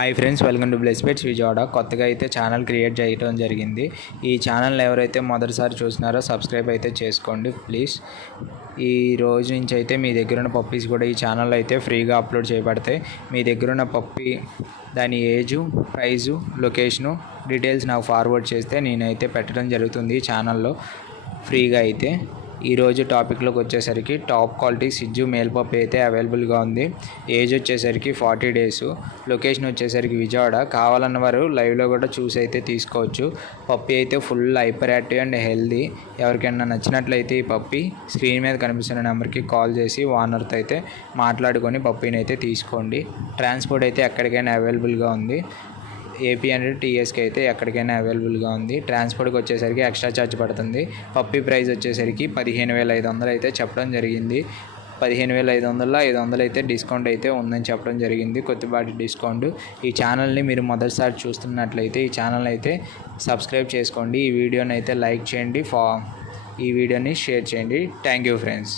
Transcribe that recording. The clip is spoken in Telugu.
Hi friends, welcome to bless pets Vijayawada. కొత్తగా అయితే ఛానల్ క్రియేట్ చేయడం జరిగింది. ఈ ఛానల్ ఎవరైతే మొదటిసారి చూస్తున్నారో సబ్స్క్రైబ్ అయితే చేసుకోండి ప్లీజ్. ఈ రోజు నుంచి అయితే మీ దగ్గర ఉన్న పప్పీస్ కూడా ఈ ఛానల్లో అయితే ఫ్రీగా అప్లోడ్ చేయబడతాయి. మీ దగ్గర ఉన్న పప్పీ దాని ఏజు, ప్రైజు, లొకేషను డీటెయిల్స్ నాకు ఫార్వర్డ్ చేస్తే నేనైతే పెట్టడం జరుగుతుంది ఈ ఛానల్లో ఫ్రీగా. అయితే ఈరోజు టాపిక్లోకి వచ్చేసరికి టాప్ క్వాలిటీ సిజ్జు మేల్ పప్పి అయితే అవైలబుల్గా ఉంది. ఏజ్ వచ్చేసరికి 40 డేస్, లొకేషన్ వచ్చేసరికి విజయవాడ. కావాలన్న వారు లైవ్లో కూడా చూసి అయితే తీసుకోవచ్చు. పప్పి అయితే full hyper active and healthy. ఎవరికైనా నచ్చినట్లయితే ఈ పప్పి స్క్రీన్ మీద కనిపిస్తున్న నెంబర్కి కాల్ చేసి ఓనర్తో అయితే మాట్లాడుకొని పప్పీని అయితే తీసుకోండి. ట్రాన్స్పోర్ట్ అయితే ఎక్కడికైనా అవైలబుల్గా ఉంది. ఏపీ అండ్ టీఎస్కి అయితే ఎక్కడికైనా అవైలబుల్గా ఉంది. ట్రాన్స్పోర్ట్కి వచ్చేసరికి ఎక్స్ట్రా ఛార్జ్ పడుతుంది. పప్పీ ప్రైస్ వచ్చేసరికి 15,500 అయితే చెప్పడం జరిగింది. 15,500 అయితే డిస్కౌంట్ అయితే ఉందని చెప్పడం జరిగింది, కొద్దిపాటి డిస్కౌంట్. ఈ ఛానల్ని మీరు మొదటిసారి చూస్తున్నట్లయితే ఈ ఛానల్ అయితే సబ్స్క్రైబ్ చేసుకోండి. ఈ వీడియోని అయితే లైక్ చేయండి, ఈ వీడియోని షేర్ చేయండి. Thank you friends.